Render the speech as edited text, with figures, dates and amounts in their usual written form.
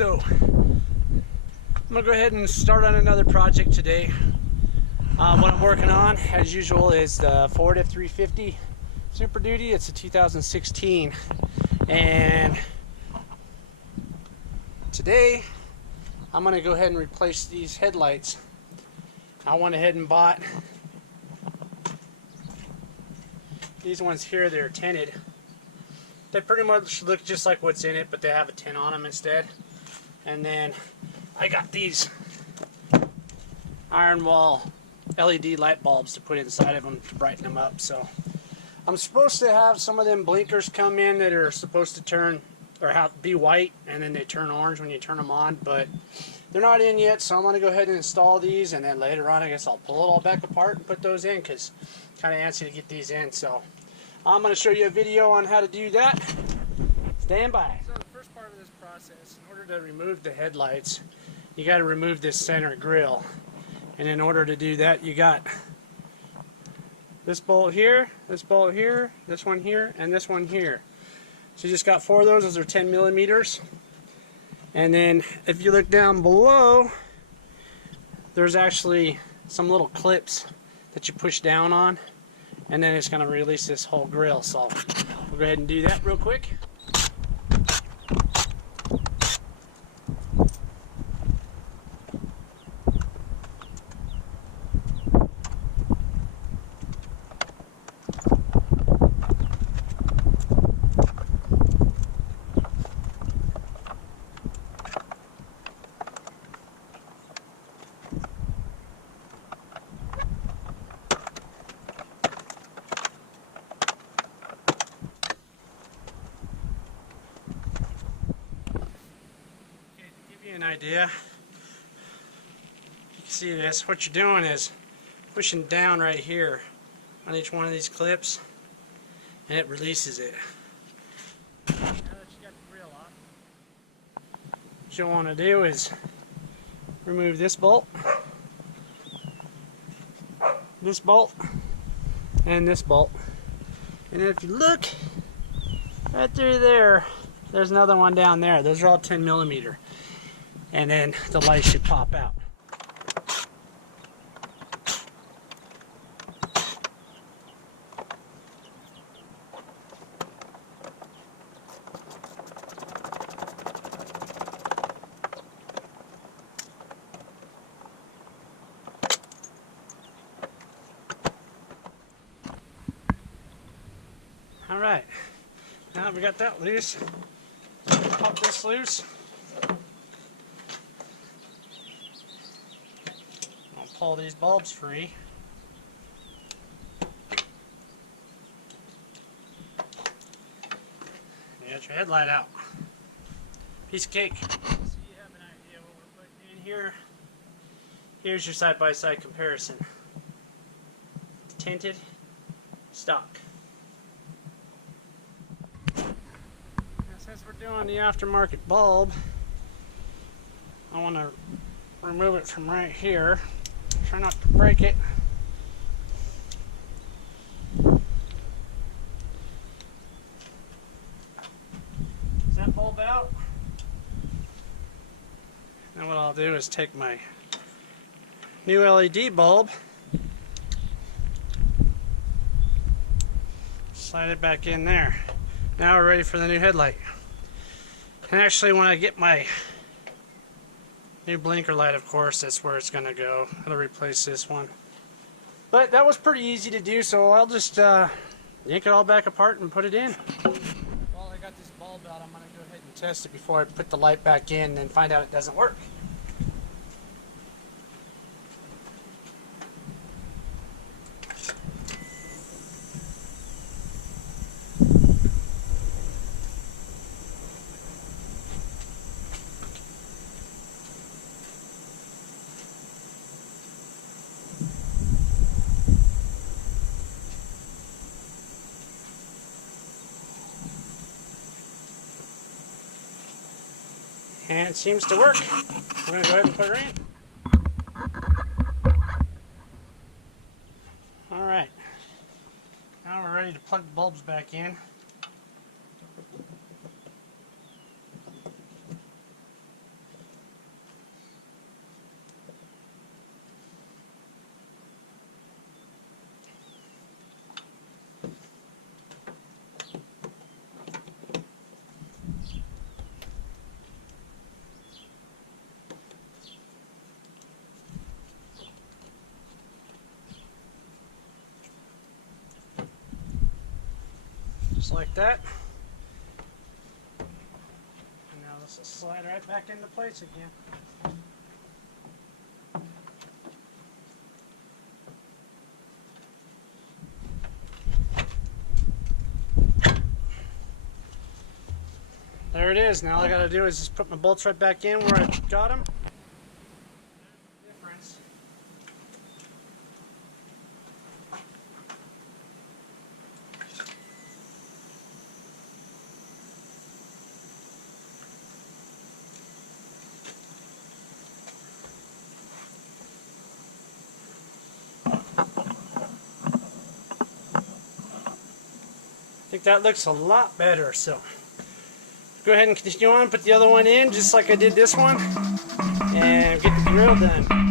So I'm gonna go ahead and start on another project today. What I'm working on, as usual, is the Ford F350 Super Duty. It's a 2016, and today I'm gonna go ahead and replace these headlights. I went ahead and bought these ones here. They're tinted. They pretty much look just like what's in it, but they have a tint on them instead. And then I got these iron wall LED light bulbs to put inside of them to brighten them up. So I'm supposed to have some of them blinkers come in that are supposed to turn or be white, and then they turn orange when you turn them on, but they're not in yet. So I'm going to go ahead and install these, and then later on I guess I'll pull it all back apart and put those in, because it's kind of antsy to get these in. So I'm going to show you a video on how to do that. Stand by. So the first part of this process, in order to remove the headlights, you got to remove this center grill. And in order to do that, you got this bolt here, this bolt here, this one here, and this one here. So you just got 4 of those. Those are 10 millimeters. And then if you look down below, there's actually some little clips that you push down on, and then it's going to release this whole grill. So we'll go ahead and do that real quick. An idea. You can see this. What you're doing is pushing down right here on each one of these clips, and it releases it. Now that you got the grill off, what you want to do is remove this bolt, and this bolt. And if you look right through there, there's another one down there. Those are all 10 millimeter. And then the light should pop out. All right, now we got that loose. Pop this loose. Pull these bulbs free. You got your headlight out. Piece of cake. So you have an idea what we're putting in here. Here's your side-by-side comparison. Tinted, stock. Now, since we're doing the aftermarket bulb, I want to remove it from right here. Try not to break it. Is that bulb out? Now what I'll do is take my new LED bulb, slide it back in there. Now we're ready for the new headlight. And actually, when I get my new blinker light, of course, that's where it's going to go. I'll replace this one. But that was pretty easy to do, so I'll just yank it all back apart and put it in. While I got this bulb out, I'm going to go ahead and test it before I put the light back in and find out it doesn't work. And it seems to work. I'm going to go ahead and put her in. Alright. Now we're ready to plug the bulbs back in. Just like that. And now this will slide right back into place again. There it is. Now all I gotta do is just put my bolts right back in where I got them. Difference. I think that looks a lot better, so go ahead and continue on, put the other one in just like I did this one, and get the grill done.